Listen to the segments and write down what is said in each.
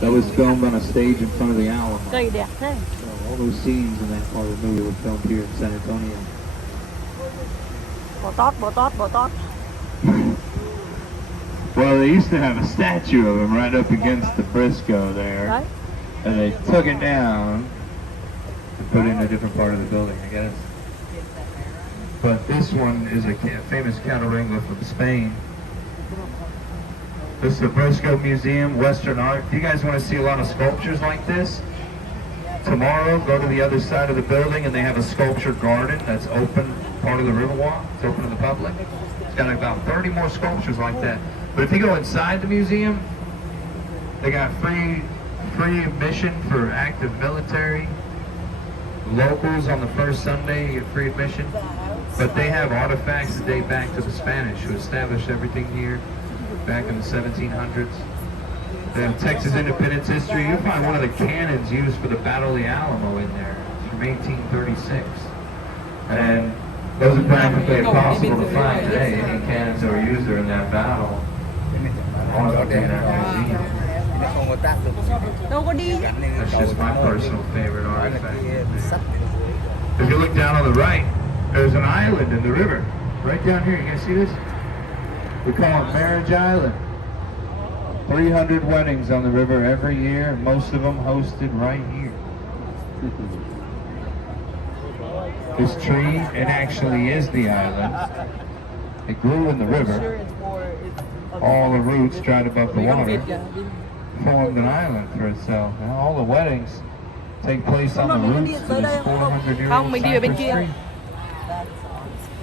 That was filmed on a stage in front of the Alamo. Cây đẹp thế. So all those scenes in that part of the movie were filmed here in San Antonio. Bò tót. Well, they used to have a statue of him right up against the Briscoe there. Đấy. And they took it down and put it in a different part of the building, I guess. But this one is a famous counterwrangler from Spain. This is the Briscoe Museum, Western Art. If you guys want to see a lot of sculptures like this, tomorrow go to the other side of the building and they have a sculpture garden that's open, part of the Riverwalk. It's open to the public. It's got about 30 more sculptures like that. But if you go inside the museum, they got free admission for active military. Locals on the first Sunday, you get free admission. But they have artifacts that date back to the Spanish who established everything here back in the 1700s. They have Texas independence history. You'll find one of the cannons used for the Battle of the Alamo in there. It's from 1836. And those are practically impossible to find today. Any cannons that were used during that battle are up in that museum. That's just my personal favorite artifact. If you look down on the right, there's an island in the river. Right down here, you guys see this? We call it Marriage Island. 300 weddings on the river every year, and most of them hosted right here. This tree, it actually is the island. It grew in the river. All the roots dried above the water formed an island for itself. Now, all the weddings take place on the roots of this 400-year-old cypress tree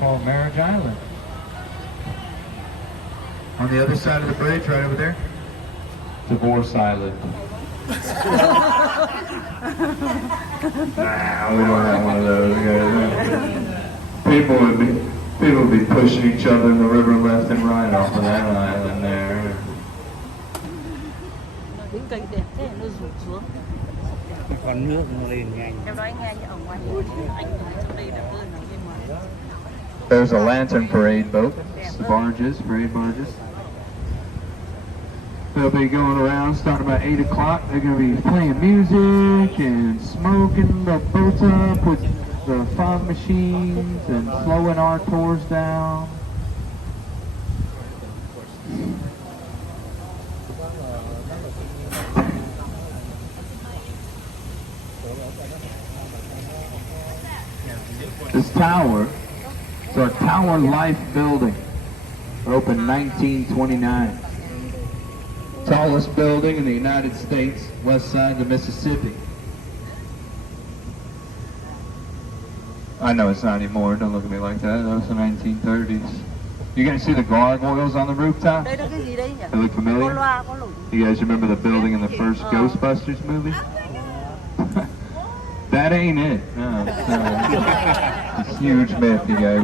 called Marriage Island. On the other side of the bridge, right over there, Divorce Island. Nah, we don't have one of those, guys. People would be pushing each other in the river left and right off of that island there. Những cây đẹp thế nó rụt xuống. Con nước nó lên nhanh. Em nói nghe như ở ngoài anh trong đây đẹp hơn ở bên ngoài. There's a lantern parade boat, barges, parade barges. They'll be going around starting about 8 o'clock. They're going to be playing music and smoking the boats up with the fog machines and slowing our tours down. This tower is our Tower Life building. Opened 1929. Tallest building in the United States, west side of the Mississippi. I know it's not anymore, don't look at me like that. That was the 1930s. You guys see the gargoyles on the rooftop? Đây là cái gì đây nhỉ? They look familiar? You guys remember the building in the first Ghostbusters movie? That ain't it. No, it's a huge myth, you guys.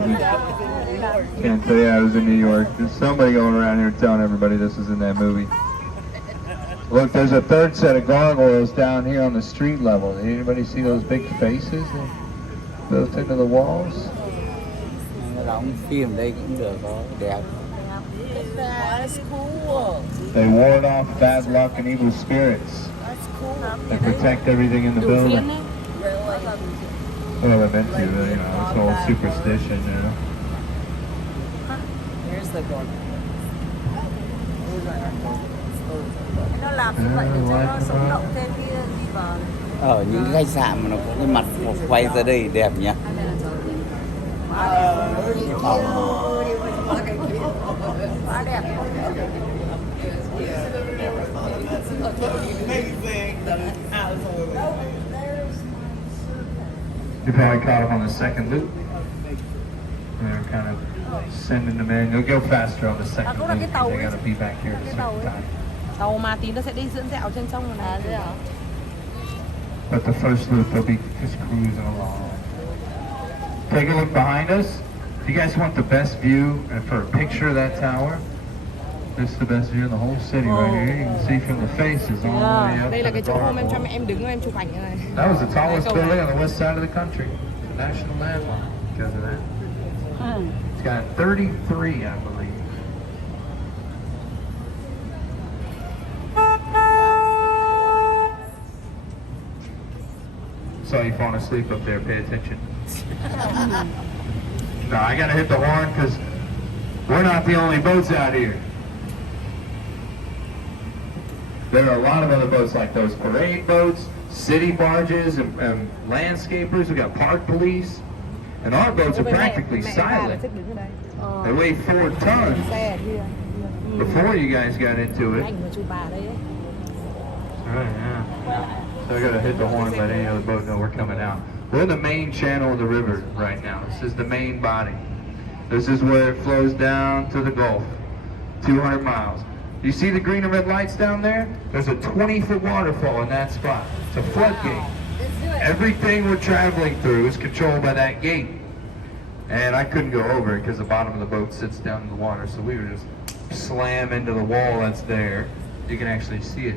Can't tell you I was in New York. There's somebody going around here telling everybody this is in that movie. Look, there's a third set of gargoyles down here on the street level. Did anybody see those big faces built into the walls? Đóng phim đây cũng được, có đẹp. That's cool. They ward off bad luck and evil spirits. That's cool. They protect everything in the building. Well, I meant to, you know, it's all superstition, you know. Here's the gold. Nó làm như vậy để cho nó sống động thêm kia đi vào. Ở những cái khách sạn mà nó có cái mặt quay ra đây đẹp nhỉ. Quá đẹp. You probably caught them on the second loop. They're kind of sending them in. You'll go faster on the second loop. They gotta be back here at a certain time. Tàu mà tí nó sẽ đi dưỡng dạo trên sông rồi này. But the first loop, they'll be just cruising along. Take a look behind us. If you guys want the best view and for a picture of that tower, this is the best view in the whole city right here. You can see from the faces all the way up Đây là to cái the chỗ hôm em cho gargoyle. mẹ em đứng em chụp ảnh này. That was the tallest building on the west side of the country. National landmark because of that. It's got 33, I believe. Saw you falling asleep up there. Pay attention. No, I gotta hit the horn because we're not the only boats out here. There are a lot of other boats like those parade boats, city barges, and landscapers. We got park police. And our boats are practically silent. They weigh 4 tons before you guys got into it. Alright, yeah. So I gotta hit the horn and let any other boat know we're coming out. We're in the main channel of the river right now. This is the main body. This is where it flows down to the Gulf. 200 miles. You see the green and red lights down there? There's a 20-foot waterfall in that spot. It's a floodgate. Everything we're traveling through is controlled by that gate. And I couldn't go over it because the bottom of the boat sits down in the water. So we were just slam into the wall that's there. You can actually see it.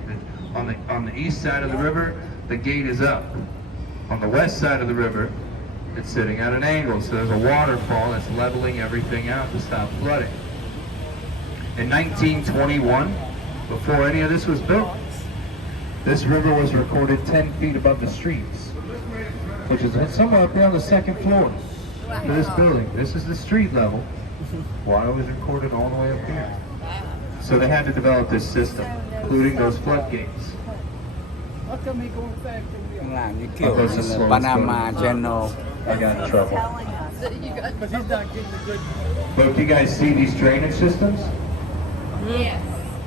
On the east side of the river, the gate is up. On the west side of the river, it's sitting at an angle. So there's a waterfall that's leveling everything out to stop flooding. In 1921, before any of this was built, this river was recorded 10 feet above the streets, which is somewhere up there on the second floor of this building. This is the street level. Water was recorded all the way up here. So they had to develop this system, including those floodgates. Làm như kiểu là Panama Channel. I got in trouble. Look, you guys see these drainage systems? Yes.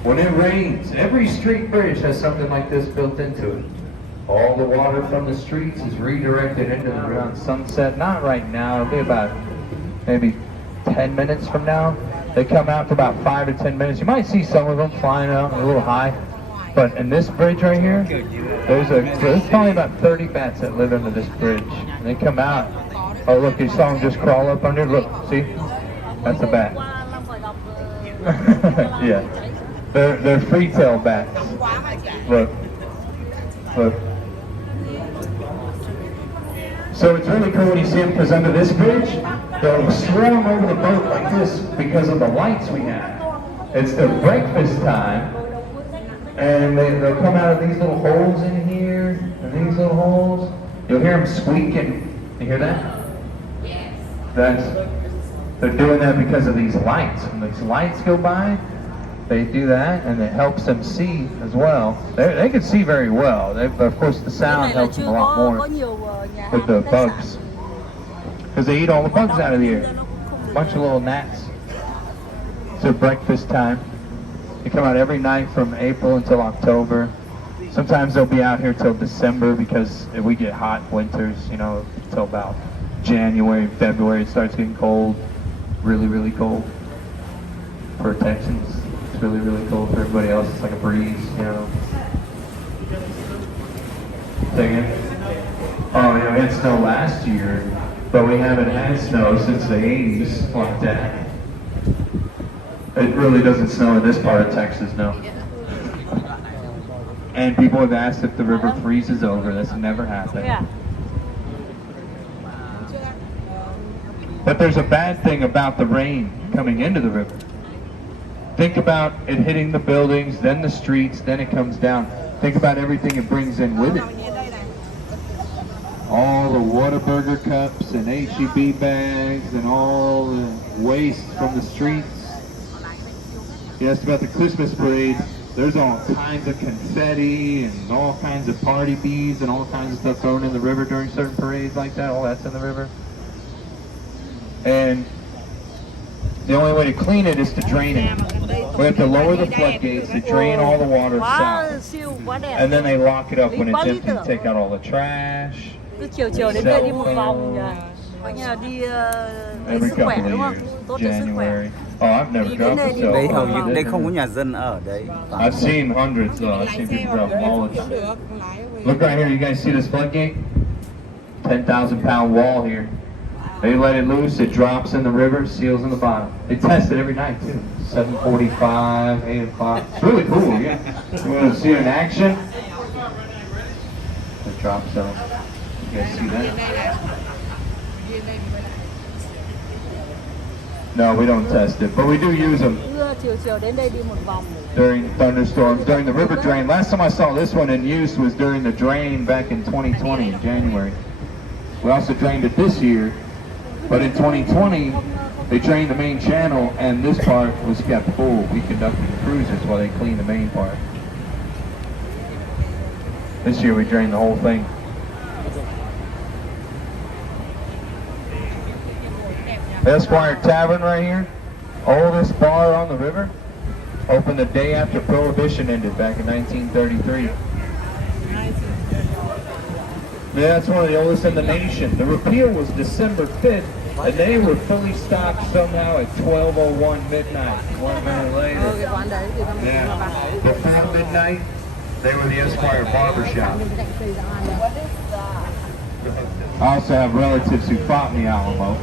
When it rains, every street bridge has something like this built into it. All the water from the streets is redirected into the river on sunset. Not right now, it'll be about maybe 10 minutes from now. They come out for about 5 to 10 minutes. You might see some of them flying out a little high. But in this bridge right here, there's probably about 30 bats that live under this bridge. And they come out. Oh look, you saw them just crawl up under. Look, see? That's a bat. Yeah. They're free-tail bats. Look. Look. So it's really cool when you see them because under this bridge, they'll swarm over the boat like this because of the lights we have. It's their breakfast time. And they'll come out of these little holes in here, and these little holes. You'll hear them squeaking. You hear that? Yes. They're doing that because of these lights. When these lights go by, they do that, and it helps them see as well. They can see very well. Of course, the sound helps them a lot more with the bugs. Because they eat all the bugs out of the air. A bunch of little gnats. It's their breakfast time. They come out every night from April until October. Sometimes they'll be out here till December because if we get hot winters, you know, until about January, February, it starts getting cold. Really, really cold. For Texans, it's really, really cold. For everybody else, it's like a breeze, you know. Say again? Oh, yeah, we had snow last year, but we haven't had snow since the 80s like that. It really doesn't snow in this part of Texas, no. And people have asked if the river freezes over. That's never happened. Yeah. But there's a bad thing about the rain coming into the river. Think about it hitting the buildings, then the streets, then it comes down. Think about everything it brings in with it. All the Whataburger cups and H-E-B bags and all the waste from the streets. You asked about the Christmas parade. There's all kinds of confetti and all kinds of party beads and all kinds of stuff thrown in the river during certain parades like that. All that's in the river. And the only way to clean it is to drain it. We have to lower the floodgates to drain all the water south. And then they lock it up when it's empty, take out all the trash. Chiều đến đây đi một vòng coi như là đi Every sức khỏe couple đúng không? of years, Tốt cho sức khỏe. January. Oh, I've never dropped a cell Đấy hầu phone. như đây không có nhà dân ở đấy. I've seen hundreds though. I've seen people drop them all the time. Look right here, you guys see this floodgate? 10,000-pound wall here. They let it loose, it drops in the river, seals in the bottom. They test it every night too. 7:45, 8 o'clock. It's really cool, yeah. You want to see it in action? It drops out. You guys see that? No, we don't test it, but we do use them Trưa chiều chiều đến đây đi một vòng. during thunderstorms, during the river drain. Last time I saw this one in use was during the drain back in 2020 in January. We also drained it this year, but in 2020 they drained the main channel and this part was kept full. We conducted cruises while they cleaned the main part. This year we drained the whole thing. Esquire Tavern right here, oldest bar on the river, opened the day after Prohibition ended back in 1933. Yeah, it's one of the oldest in the nation. The repeal was December 5th, and they were fully stocked somehow at 12:01 midnight, 1 minute later. Yeah, before midnight, they were the Esquire Barbershop. I also have relatives who fought in the Alamo.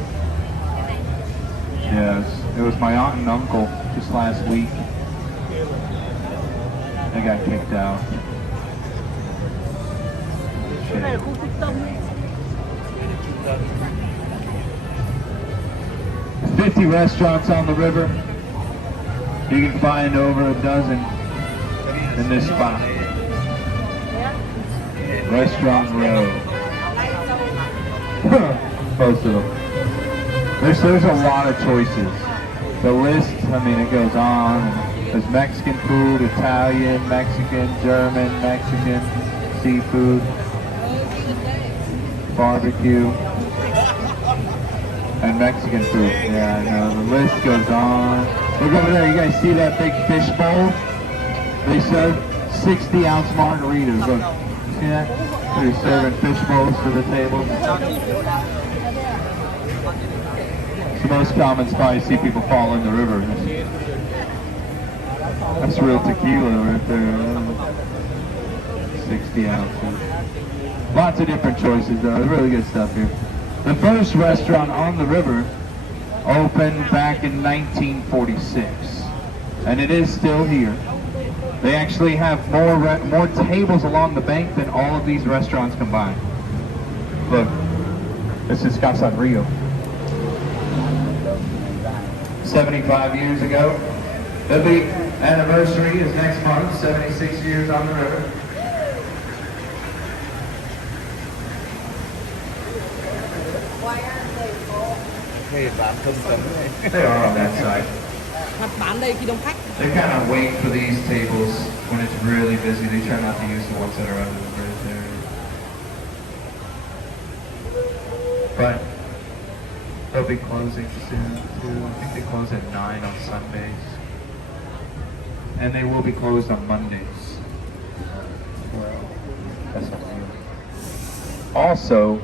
Yes, it was my aunt and uncle just last week. They got kicked out. Cái này là khu trung tâm. 50 restaurants on the river. You can find over a dozen in this spot. Restaurant Row. Most of them. There's a lot of choices. The list, I mean, it goes on. There's Mexican food, Italian, Mexican, German, Mexican, seafood, barbecue, and Mexican food. Yeah, I know. The list goes on. Look over there. You guys see that big fish bowl? They serve 60-ounce margaritas. Look. See that? They're serving fish bowls to the table. It's the most common spot you see people fall in the river. That's real tequila right there. 60 ounces. Lots of different choices though. Really good stuff here. The first restaurant on the river opened back in 1946. And it is still here. They actually have more tables along the bank than all of these restaurants combined. Look, this is Casa Rio. 75 years ago. The big anniversary is next month, 76 years on the river. They are on that side. They kind of wait for these tables when it's really busy. They try not to use the ones that are under the bridge there. But they'll be closing soon too. I think they close at 9 on Sundays. And they will be closed on Mondays. Well, that's not real. Also,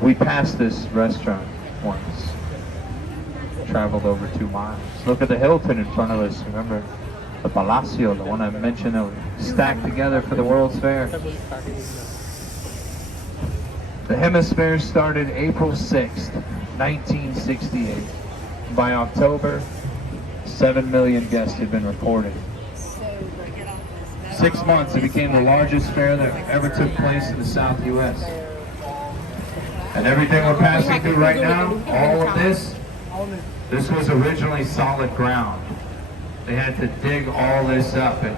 we passed this restaurant once. Traveled over 2 miles. Look at the Hilton in front of us. Remember the Palacio, the one I mentioned that was stacked together for the World's Fair. The hemisphere started April 6th, 1968. By October, 7 million guests had been reported. 6 months, it became the largest fair that ever took place in the South U.S. And everything we're passing through right now, all of this was originally solid ground. They had to dig all this up and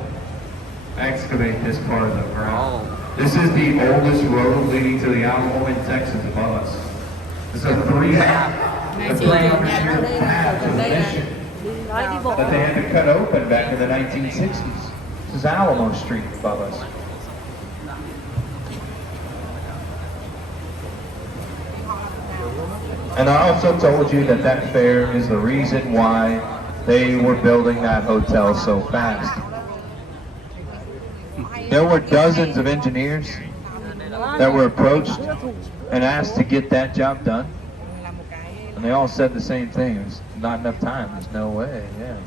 excavate this part of the ground. This is the oldest road leading to the Alamo in Texas above us. It's a 300-year path to the mission that they had to cut open back in the 1960s. This is Alamo Street above us. And I also told you that that fair is the reason why they were building that hotel so fast. There were dozens of engineers that were approached and asked to get that job done. And they all said the same thing. There's not enough time. There's no way. Yeah.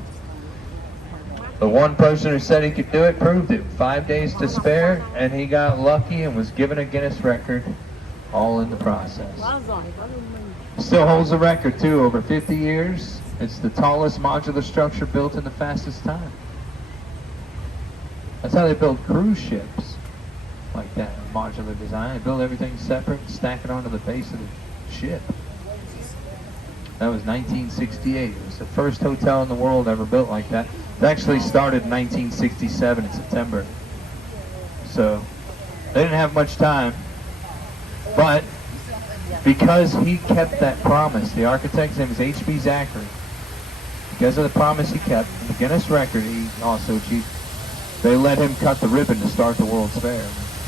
The one person who said he could do it proved it. 5 days to spare, and he got lucky and was given a Guinness record all in the process. Still holds the record too, over 50 years. It's the tallest modular structure built in the fastest time. That's how they build cruise ships, like that, modular design. They build everything separate, stack it onto the base of the ship. That was 1968. It was the first hotel in the world ever built like that. It actually started in 1967 in September. So they didn't have much time, but because he kept that promise, the architect's name is H.B. Zachary. Because of the promise he kept, the Guinness record he also achieved, they let him cut the ribbon to start the World's Fair in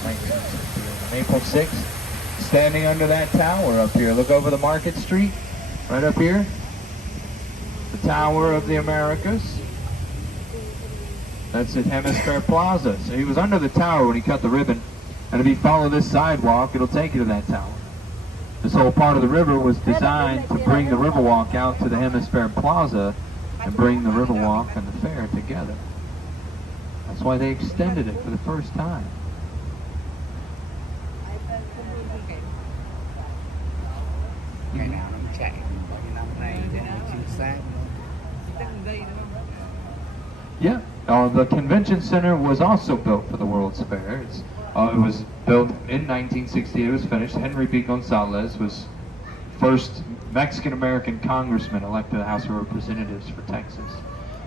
1968. On April 6th, standing under that tower up here, look over the Market Street, right up here, the Tower of the Americas. That's at Hemisphere Plaza. So he was under the tower when he cut the ribbon, and if you follow this sidewalk, it'll take you to that tower. This whole part of the river was designed to bring the Riverwalk out to the Hemisphere Plaza and bring the Riverwalk and the fair together. That's why they extended it for the first time. Ngày nào nó cũng chạy, bao nhiêu năm nay cho nên chính xác. Yeah, the convention center was also built for the World's Fair. It was built in 1968. It was finished. Henry B. Gonzalez was first Mexican-American congressman elected to the House of Representatives for Texas.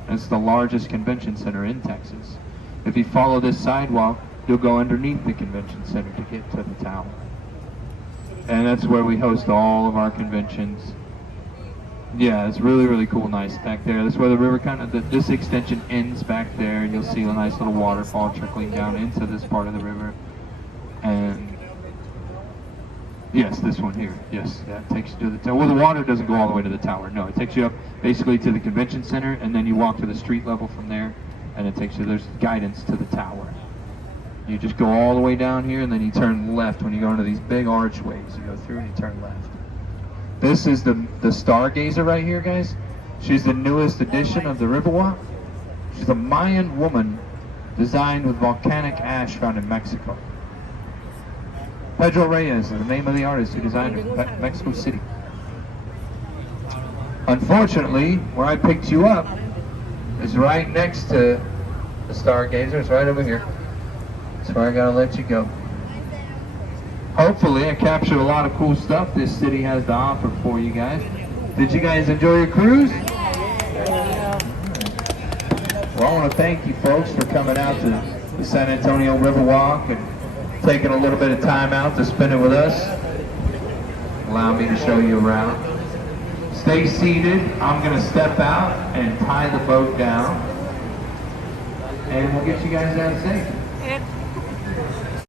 And it's the largest convention center in Texas. If you follow this sidewalk, you'll go underneath the convention center to get to the tower. And that's where we host all of our conventions. Yeah, it's really, really cool, nice back there. That's where the river this extension ends back there, and you'll see a nice little waterfall trickling down into this part of the river. And yes, this one here, yes, that takes you to the tower. Well, the water doesn't go all the way to the tower, no. It takes you up basically to the convention center, and then you walk to the street level from there, and it takes you, there's guidance to the tower. You just go all the way down here, and then you turn left when you go into these big archways. You go through and you turn left. This is the Stargazer right here, guys. She's the newest edition of the Riverwalk. She's a Mayan woman designed with volcanic ash found in Mexico. Pedro Reyes is the name of the artist who designed it in Mexico City. Unfortunately, where I picked you up is right next to the Stargazer. It's right over here. That's where I gotta let you go. Hopefully, I captured a lot of cool stuff this city has to offer for you guys. Did you guys enjoy your cruise? Well, I want to thank you folks for coming out to the San Antonio Riverwalk and taking a little bit of time out to spend it with us. Allow me to show you around. Stay seated. I'm going to step out and tie the boat down. And we'll get you guys out safe.